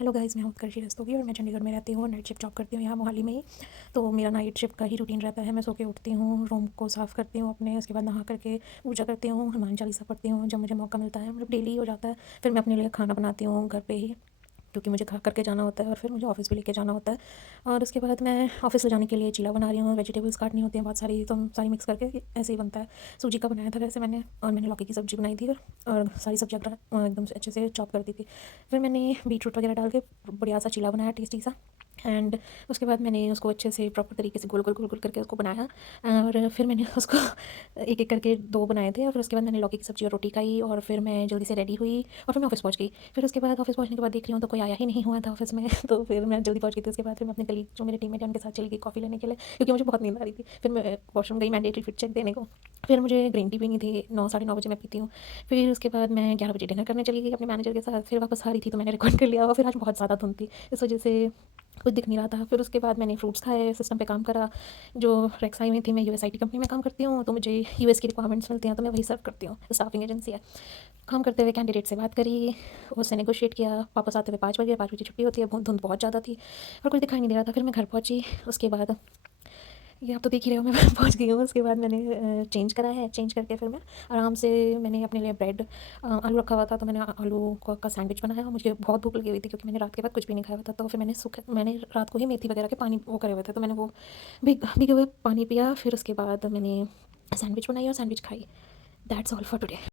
Hello guys, मैं उत्कर्षी रस्तोगी और मैं चंडीगढ़ में रहती हूँ। नाइट शिफ्ट जॉब करती हूँ यहाँ मोहाली में ही। तो मेरा नाइट शिफ्ट का ही रूटीन रहता है। मैं सो के उठती हूँ, रूम को साफ़ करती हूँ अपने, उसके बाद नहा करके पूजा करती हूँ, हनुमान चालीसा पढ़ती हूँ जब मुझे मौका मिलता है, मतलब डेली हो जाता है। फिर मैं अपने लिए खाना बनाती हूँ घर पे ही, क्योंकि मुझे खा करके जाना होता है और फिर मुझे ऑफ़िस भी लेके जाना होता है। और उसके बाद मैं ऑफ़िस ले जाने के लिए चीला बना रही हूँ। वेजिटेबल्स काटनी होती हैं बहुत सारी, तो सारी मिक्स करके ऐसे ही बनता है। सूजी का बनाया था वैसे मैंने, और मैंने लौकी की सब्ज़ी बनाई थी और सारी सब्जियाँ एकदम से अच्छे से चॉप कर दी थी। फिर मैंने बीटरूट वगैरह डाल के बढ़िया सा चीला बनाया, टेस्टी सा। एंड उसके बाद मैंने उसको अच्छे से प्रॉपर तरीके से गोल गोल गोल गोल करके उसको बनाया। और फिर मैंने उसको एक एक करके 2 बनाए थे। और फिर उसके बाद मैंने लौकी की सब्ज़ी और रोटी खाई और फिर मैं जल्दी से रेडी हुई और फिर मैं ऑफ़िस पहुँच गई। फिर उसके बाद ऑफ़िस पहुँचने के बाद देख रही हूँ तो कोई आया ही नहीं हुआ था ऑफ़िस में तो फिर मैं जल्दी पहुँच गई थी। उसके बाद फिर मैं अपने कलीग जो मेरे टीममेट हैं उनके साथ चली गई कॉफ़ी लेने के लिए, क्योंकि मुझे बहुत नींद आ रही थी। फिर मैं वॉशरूम गई मैंडेटरी फिट चेक देने को। फिर मुझे ग्रीन टी पीनी थी, 9 साढ़े 9 बजे मैं पीती हूँ। फिर उसके बाद मैं 11 बजे डिनर करने चली गई अपने मैनेजर के साथ। फिर वापस आ रही थी तो मैंने रिकॉर्ड कर लिया और फिर आज बहुत ज़्यादा धुंध थी, इस वजह से कुछ दिख नहीं रहा था। फिर उसके बाद मैंने फ्रूट्स खाए, सिस्टम पे काम करा। जो रेक्साई में थी, मैं यूएसआईटी कंपनी में काम करती हूँ, तो मुझे यूएस की रिक्वायरमेंट्स मिलती हैं तो मैं वही सर्व करती हूँ, स्टाफिंग एजेंसी है। काम करते हुए कैंडिडेट से बात करी, उससे नेगोशिएट किया। वापस आते हुए 5 बजे, 5 बजे छुट्टी होती है, धुंध बहुत ज़्यादा थी और कुछ दिखाई नहीं दे रहा था। फिर मैं घर पहुँची। उसके बाद ये आप तो देख ही रहे हो, मैं पहुँच गई हूँ। उसके बाद मैंने चेंज करा है, चेंज करके फिर मैं आराम से, मैंने अपने लिए ब्रेड आलू रखा हुआ था तो मैंने आलू का सैंडविच बनाया। मुझे बहुत भूख लगी हुई थी क्योंकि मैंने रात के बाद कुछ भी नहीं खाया हुआ था। तो फिर मैंने रात को ही मेथी वगैरह के पानी वो करे हुए थे, तो मैंने वो भीगे हुए पानी पिया। फिर उसके बाद मैंने सैंडविच बनाई और सैंडविच खाई। That's all for today.